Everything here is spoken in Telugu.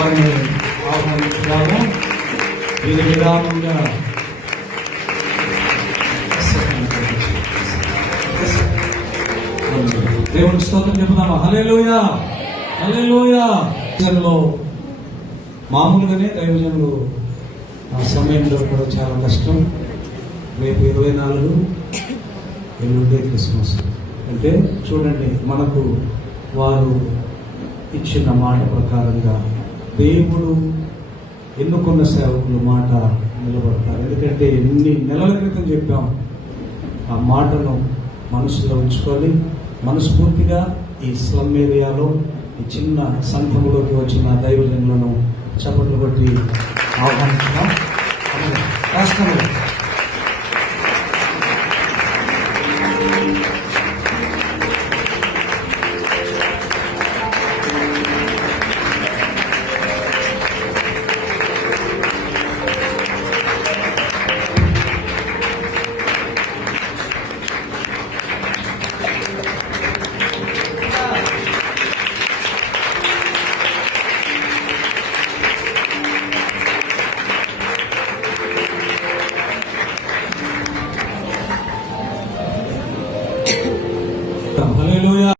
వారిని ఆహ్వానించుదాము దీని విధానంగా దేవుని స్తోత్రం చెప్తున్నాము హల్లెలూయా! హల్లెలూయా! మామూలుగానే దైవజనులు ఆ సమయంలో కూడా చాలా కష్టం. రేపు ఇరవై నాలుగు ఎల్లుండే క్రిస్మస్. అంటే చూడండి మనకు వారు ఇచ్చిన మాట ప్రకారంగా దేవుడు ఎన్నుకున్న సేవకులు మాట నిలబడతారు. ఎందుకంటే ఎన్ని నెలల క్రితం చెప్పాం ఆ మాటను మనసులో ఉంచుకొని మనస్ఫూర్తిగా ఈ స్లమ్ ఏరియాలో ఈ చిన్న సంఘంలోకి వచ్చిన దైవజనులను చప్పట్లు కొట్టి ఆహ్వానిస్తున్నాం రాష్ట్రంలో Hallelujah.